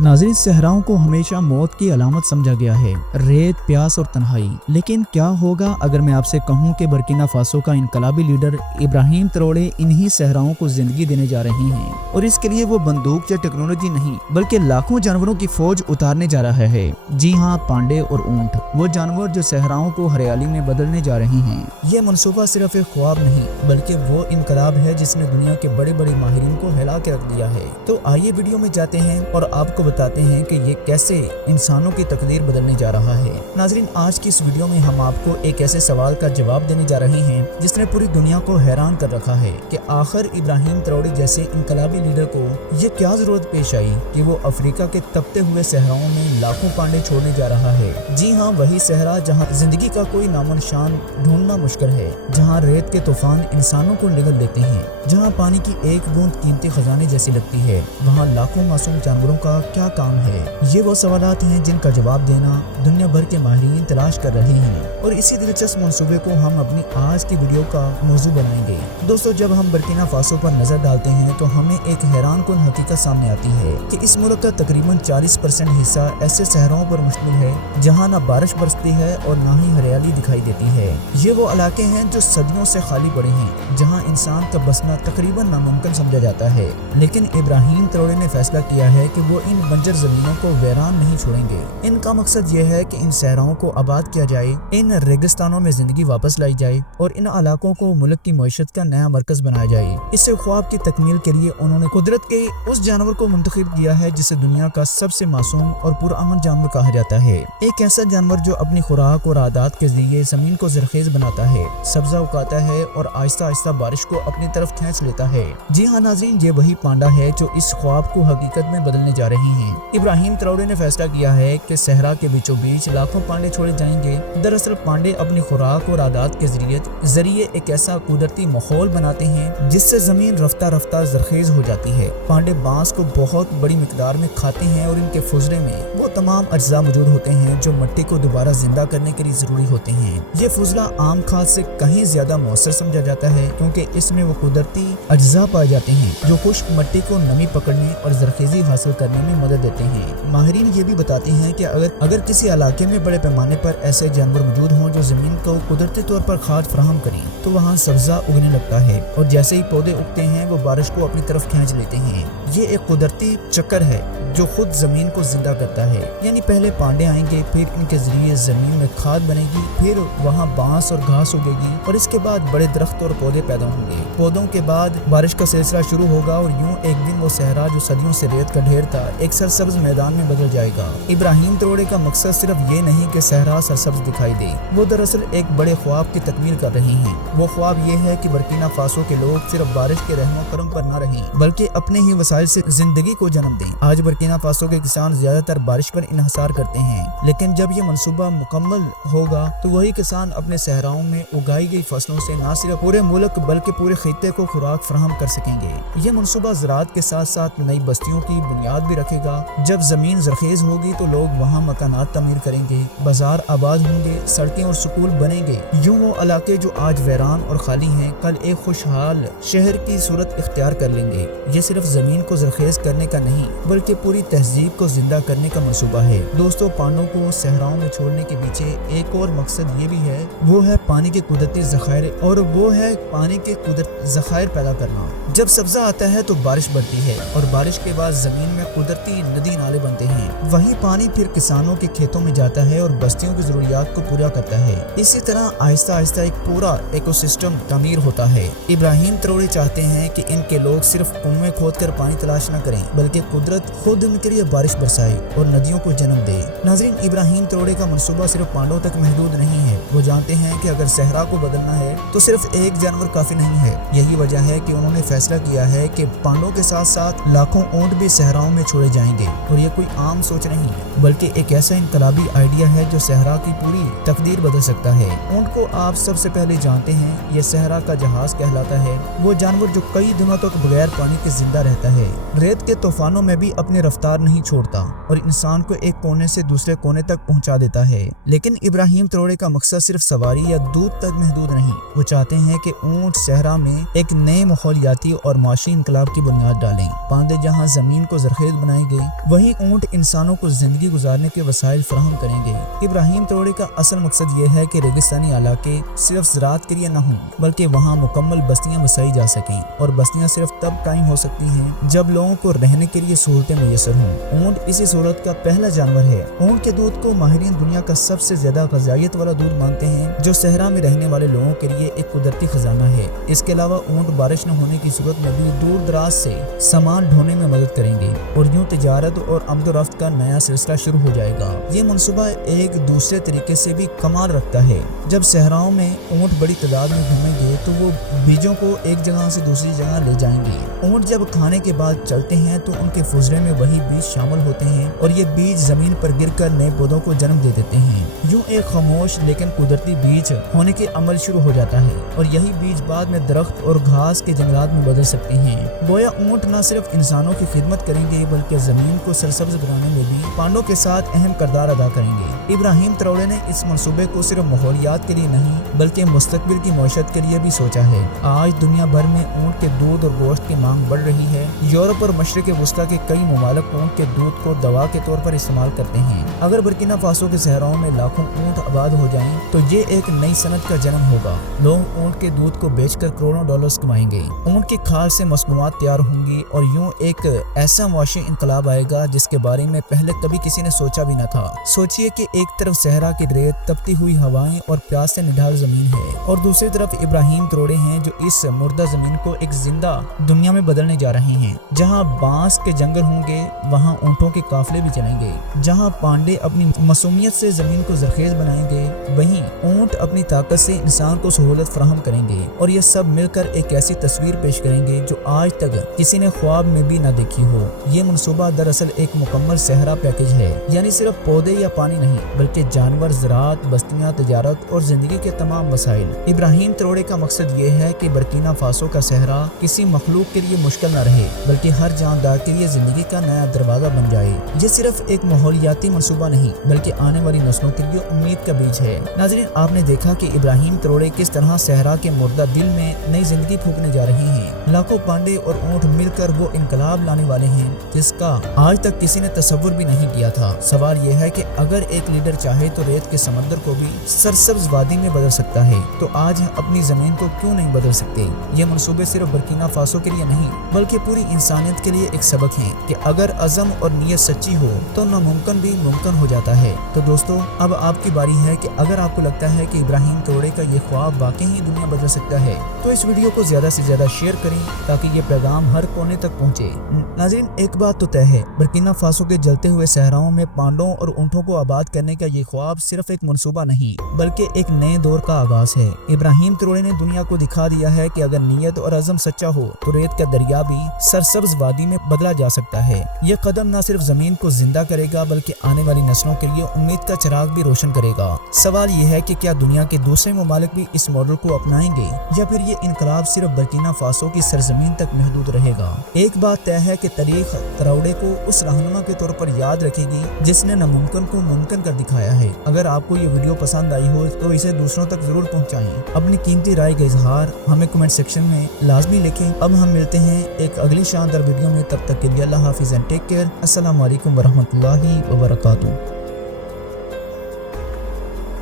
नाज़रीन, सहराओं को हमेशा मौत की अलामत समझा गया है, रेत, प्यास और तन्हाई। लेकिन क्या होगा अगर मैं आपसे कहूं कि बर्किना फासो का इनकलाबी लीडर इब्राहिम ट्रौरे इन्हीं सहराओं को जिंदगी देने जा रहे हैं, और इसके लिए वो बंदूक या टेक्नोलॉजी नहीं बल्कि लाखों जानवरों की फौज उतारने जा रहा है। जी हाँ, पांडे और ऊंट, वो जानवर जो सहराओं को हरियाली में बदलने जा रहे हैं। ये मनसूबा सिर्फ एक ख्वाब नहीं बल्कि वो इनकलाब है जिसने दुनिया के बड़े बड़े माहिरीन को हिला के रख दिया है। तो आइए वीडियो में जाते हैं और आपको बताते हैं कि ये कैसे इंसानों की तकदीर बदलने जा रहा है। नाज़रीन, आज की इस वीडियो में हम आपको एक ऐसे सवाल का जवाब देने जा रहे हैं जिसने पूरी दुनिया को हैरान कर रखा है कि आखिर इब्राहिम ट्रौरे जैसे इनकलाबी लीडर को ये क्या जरूरत पेश आई कि वो अफ्रीका के तपते हुए सहराओं में लाखों पांडे छोड़ने जा रहा है। जी हाँ, वही सहरा जहाँ जिंदगी का कोई नामो निशान ढूंढना मुश्किल है, जहाँ रेत के तूफान इंसानों को निगल देते हैं, जहाँ पानी की एक बूंद कीमती खजाने जैसी लगती है, वहाँ लाखों मासूम जानवरों का क्या काम है। ये वो सवालात हैं जिनका जवाब देना दुनिया भर के माहिरीन तलाश कर रहे हैं, और इसी दिलचस्प मंसूबे को हम अपनी आज की वीडियो का मौजू बनाएंगे। दोस्तों, जब हम बर्किना फासो पर नजर डालते हैं तो हमें एक हैरान कुन हकीकत सामने आती है कि इस मुल्क का तकरीबन 40% हिस्सा ऐसे शहरों पर मुश्तमिल है जहाँ न बारिश बरसती है और न ही हरियाली दिखाई देती है। ये वो इलाके हैं जो सदियों से खाली पड़े हैं, जहाँ इंसान का बसना तकरीबन नामुमकिन समझा जाता है। लेकिन इब्राहिम ट्रौरे ने फैसला किया है कि वो इन बंजर जमीनों को वीरान नहीं छोड़ेंगे। इनका मकसद ये है कि इन सहराओं को आबाद किया जाए, इन रेगिस्तानों में जिंदगी वापस लाई जाए और इन इलाकों को मुल्क की मईशत का नया मरकज बनाया जाए। इस ख्वाब की तकमील के लिए उन्होंने कुदरत के उस जानवर को मुंतखब किया है जिसे दुनिया का सबसे मासूम और पुरअमन जानवर कहा जाता है। एक ऐसा जानवर जो अपनी खुराक और आदात के जरिए जमीन को जरखेज बनाता है, सब्जा उगाता है और आहिस्ता आहिस्ता बारिश को अपनी तरफ खींच लेता है। जी हाँ नाज़रीन, ये वही पांडा है जो इस ख्वाब को हकीकत में बदलने जा रहे हैं। इब्राहिम ट्रौरे ने फैसला किया है कि सहरा के बीचों बीच लाखों पांडे छोड़े जाएंगे। दरअसल पांडे अपनी खुराक और आदात के जरिए एक ऐसा कुदरती माहौल बनाते हैं जिससे जमीन रफ्ता रफ्ता जरखेज हो जाती है। पांडे बांस को बहुत बड़ी मिकदार में खाते हैं और इनके फुजरे में वो तमाम अज्जा मौजूद होते हैं जो मिट्टी को दोबारा जिंदा करने के लिए जरूरी होते हैं। ये फुजला आम खाद से कहीं ज्यादा मौसर समझा जाता है क्योंकि इसमें वो कुदरती अज्जा पाए जाते हैं जो खुश्क मिट्टी को नमी पकड़ने और जरखेजी हासिल करने में मदद देते हैं। माहिरीन ये भी बताते हैं कि अगर किसी इलाके में बड़े पैमाने पर ऐसे जानवर मौजूद हों जो जमीन को कुदरती तौर पर खाद फराहम करें तो वहाँ सब्जा उगने लगता है, और जैसे ही पौधे उगते हैं वो बारिश को अपनी तरफ खींच लेते हैं। ये एक कुदरती चक्कर है जो खुद जमीन को जिंदा करता है। यानी पहले पांडे आएंगे, फिर इनके जरिए जमीन में खाद बनेगी, फिर वहाँ बांस और घास उगेगी और इसके बाद बड़े दरख्त और पौधे पैदा होंगे। पौधों के बाद बारिश का सिलसिला शुरू होगा और यूं एक दिन वो सहरा जो सदियों से रेत का ढेर था एक सरसब्ज मैदान में बदल जाएगा। इब्राहिम ट्रौरे का मकसद सिर्फ ये नहीं कि सहरा सरसब्ज दिखाई दे, वो दरअसल एक बड़े ख्वाब की तकमील कर रहे हैं। वो ख्वाब ये है कि बर्किना फासो के लोग सिर्फ बारिश के रहमो करम पर न रहें बल्कि अपने ही वसाइल से जिंदगी को जन्म दें। आज बर्किना फासो के किसान ज्यादातर बारिश पर इन्हसार करते हैं, लेकिन जब ये मंसूबा मुकम्मल होगा तो वही किसान अपने सहराओं में उगाई गई फसलों से न सिर्फ पूरे मुल्क बल्कि पूरे खित्ते को खुराक फराहम कर सकेंगे। ये मंसूबा ज़राअत के साथ साथ नई बस्तियों की बुनियाद भी रखेगा। जब जमीन जरखेज होगी तो लोग वहाँ मकानात तमीर करेंगे, बाजार आबाद होंगे, सड़कें और स्कूल बनेंगे। यूं वो इलाके जो आज वीरान और खाली हैं कल एक खुशहाल शहर की सूरत इख्तियार कर लेंगे। ये सिर्फ जमीन को जरखेज करने का नहीं बल्कि पूरी तहजीब को जिंदा करने का मंसूबा है। दोस्तों, पांडों को सहराओं में छोड़ने के पीछे एक और मकसद ये भी है, वो है पानी के कुदरती ज़खायर, और वो है पानी के कुदरती ज़खायर पैदा करना। जब सब्जा आता है तो बारिश बढ़ती है और बारिश के बाद जमीन में कुदरती नदी नाले बनते हैं। वही पानी फिर किसानों के खेतों में जाता है और बस्तियों की जरूरियात को पूरा करता है। इसी तरह आहिस्ता आहिस्ता एक पूरा इकोसिस्टम तमीर होता है। इब्राहिम ट्रौरे चाहते हैं कि इनके लोग सिर्फ कुएं खोदकर पानी तलाश न करें बल्कि कुदरत खुद उनके लिए बारिश बरसाए और नदियों को जन्म दे। नाज़रीन, इब्राहिम ट्रौरे का मंसूबा सिर्फ पांडों तक महदूद नहीं है। वो जानते हैं कि अगर सहरा को बदलना है तो सिर्फ एक जानवर काफी नहीं है। यही वजह है कि उन्होंने फैसला किया है कि पांडों के साथ साथ लाखों ऊंट भी सहराओं में छोड़े जाएंगे। और ये कोई आम सोच नहीं बल्कि एक ऐसा इनकलाबी आइडिया है जो सहरा की पूरी तकदीर बदल सकता है। ऊंट को आप सबसे पहले जानते हैं, ये सहरा का जहाज कहलाता है। वो जानवर जो कई दिनों तक बगैर पानी के जिंदा रहता है, रेत के तूफानों में भी अपनी रफ्तार नहीं छोड़ता और इंसान को एक कोने से दूसरे कोने तक पहुंचा देता है। लेकिन इब्राहिम ट्रौरे का मकसद सिर्फ सवारी या दूध तक महदूद नहीं। वो चाहते हैं कि ऊंट सहरा में एक नए माहौलियाती और माशी इनकलाब की बुनियाद डालें। पांडे जहां जमीन को जरखेज बनाएंगे گے وہی اونٹ انسانوں کو زندگی گزارنے کے وسائل فراہم کریں گے۔ ابراہیم تروڑے کا اصل مقصد یہ ہے کہ ریگستانی علاقے صرف زراعت کے لیے نہ ہوں بلکہ وہاں مکمل بستیاں بسائی جا سکیں، اور بستیاں صرف تب قائم ہو سکتی ہیں جب لوگوں کو رہنے کے لیے سہولتیں میسر ہوں۔ اونٹ اسی صورت کا پہلا جانور ہے۔ اونٹ کے دودھ کو ماہرین دنیا کا سب سے زیادہ غذائیت والا دودھ مانتے ہیں، جو صحرا میں رہنے والے لوگوں کے لیے ایک قدرتی خزانہ ہے۔ اس کے علاوہ اونٹ بارش نہ ہونے کی صورت میں بھی دور دراز سے سامان ڈھونے میں مدد کریں گے، اور یوں تجارت اور آمد و رفت کا نیا سلسلہ شروع ہو جائے گا۔ یہ منصوبہ ایک دوسرے طریقے سے بھی کمال رکھتا ہے۔ جب صحراؤں میں اونٹ بڑی تعداد میں گھومیں گے تو وہ بیجوں کو ایک جگہ سے دوسری جگہ لے جائیں گے۔ اونٹ جب کھانے کے بعد چلتے ہیں تو ان کے فضلے میں وہی بیج شامل ہوتے ہیں، اور یہ بیج زمین پر گر کر نئے پودوں کو جنم دے دیتے ہیں۔ یوں ایک خاموش لیکن قدرتی بیج ہونے کے عمل شروع ہو جاتا ہے، اور یہی بیج بعد میں درخت اور گھاس کے جنگلات میں بدل سکتے ہیں۔ گویا اونٹ نہ صرف انسانوں کی خدمت کریں گے بلکہ زمین کو سرسبز بنانے میں بھی پانڈوں کے ساتھ اہم کردار ادا کریں گے۔ ابراہیم تروڑے نے اس منصوبے کو صرف ماحولیات کے لیے نہیں بلکہ مستقبل کی معیشت کے لیے بھی سوچا ہے۔ آج دنیا بھر میں اونٹ کے دودھ اور گوشت کی مانگ بڑھ رہی ہے۔ یورپ اور مشرق وسطیٰ کے کئی ممالک اونٹ کے دودھ کو دوا کے طور پر استعمال کرتے ہیں۔ اگر برکینا فاسو کے صحراؤں میں لاکھوں اونٹ آباد ہو جائیں تو یہ ایک نئی صنعت کا جنم ہوگا۔ لوگ اونٹ کے دودھ کو بیچ کر کروڑوں ڈالرز کمائیں گے۔ اونٹ کی کھال سے مصنوعات تیار ہوں گی، اور یوں ایک ایسا معاشی انقلاب آئے گا جس کے بارے میں پہلے کبھی کسی نے سوچا بھی نہ تھا۔ سوچئے کہ ایک طرف صحرا کی ریت، تپتی ہوئی ہوائیں اور پیاس سے نڈھال زمین ہے، اور دوسری طرف ابراہیم تروڑے ہیں جو اس مردہ زمین کو ایک زندہ دنیا میں بدلنے جا رہے ہیں۔ جہاں بانس کے جنگل ہوں گے وہاں اونٹوں کے قافلے بھی چلیں گے۔ جہاں پانڈے اپنی معصومیت سے زمین کو زرخیز بنائیں گے وہیں اونٹ اپنی طاقت سے انسان کو سہولت فراہم کریں گے، اور یہ سب مل کر ایک ایسی تصویر پیش کریں گے جو آج تک کسی نے خواب میں بھی نہ دیکھی ہو۔ یہ منصوبہ دراصل ایک مکمل صحرا پیکج ہے، یعنی صرف پودے یا پانی نہیں بلکہ جانور، زراعت، بستیاں، تجارت اور زندگی کے تمام وسائل۔ ابراہیم تروڑے کا مقصد یہ ہے کہ برکینا فاسو کا صحرا کسی مخلوق کے لیے مشکل نہ رہے بلکہ ہر جاندار کے لیے زندگی کا نیا دروازہ بن جائے۔ یہ صرف ایک ماحولیاتی منصوبہ نہیں بلکہ آنے والی نسلوں کے لیے امید کا بیج ہے۔ ناظرین، آپ نے دیکھا کہ ابراہیم تروڑے کس طرح صحرا کے مردہ دل میں نئی زندگی پھونکنے جا رہے ہیں۔ لاکھوں پانڈے اور اونٹ مل کر وہ انقلاب لانے والے ہیں جس کا آج تک کسی نے تصور بھی نہیں کیا تھا۔ سوال یہ ہے کہ اگر ایک لیڈر چاہے تو ریت کے سمندر کو بھی سرسبز وادی میں بدل سکتا ہے، تو آج اپنی زمین کو کیوں نہیں بدل سکتے؟ یہ منصوبے صرف برکینا فاسو کے لیے نہیں بلکہ پوری انسانیت کے لیے ایک سبق ہے کہ اگر عزم اور نیت سچی ہو تو ناممکن بھی ممکن ہو جاتا ہے۔ تو دوستو، اب آپ کی باری ہے کہ اگر آپ کو لگتا ہے کہ ابراہیم تروڑے کا یہ خواب واقعی ہی دنیا بدل سکتا ہے تو اس ویڈیو کو زیادہ سے زیادہ شیئر کریں تاکہ یہ پیغام ہر کونے تک پہنچے۔ ناظرین، ایک بات تو طے ہے، برکینا فاسو کے جلتے ہوئے صحراؤں میں پانڈوں اور اونٹوں کو آباد کرنے کا یہ خواب صرف ایک منصوبہ نہیں بلکہ ایک نئے دور کا آغاز ہے۔ ابراہیم تروڑے نے دنیا کو دکھا دیا ہے کہ اگر نیت اور عزم سچا ہو تو ریت کا دریا بھی سرسبز وادی میں بدلا جا سکتا ہے۔ یہ قدم نہ صرف زمین کو زندہ کرے گا بلکہ آنے والی نسلوں کے لیے امید کا چراغ بھی روشن کرے گا۔ سوال یہ ہے کہ کیا دنیا کے دوسرے ممالک بھی اس ماڈل کو اپنائیں گے یا پھر یہ انقلاب صرف برکینا فاسو کی سرزمین تک محدود رہے گا؟ ایک بات طے ہے کہ تاریخ تروڑے کو اس رہنما کے طور پر یاد رکھے گی جس نے ناممکن کو ممکن کر دکھایا ہے۔ اگر آپ کو یہ ویڈیو پسند آئی ہو تو اسے دوسروں تک ضرور پہنچائیں۔ اپنی قیمتی رائے کا اظہار ہمیں کمنٹ سیکشن میں لازمی لکھیں۔ اب ہم ملتے ہیں ایک اگلی شاندار ویڈیو میں، تب تک کے لیے اللہ حافظ اینڈ ٹیک کیئر۔ السلام علیکم ورحمۃ اللہ وبرکاتہ۔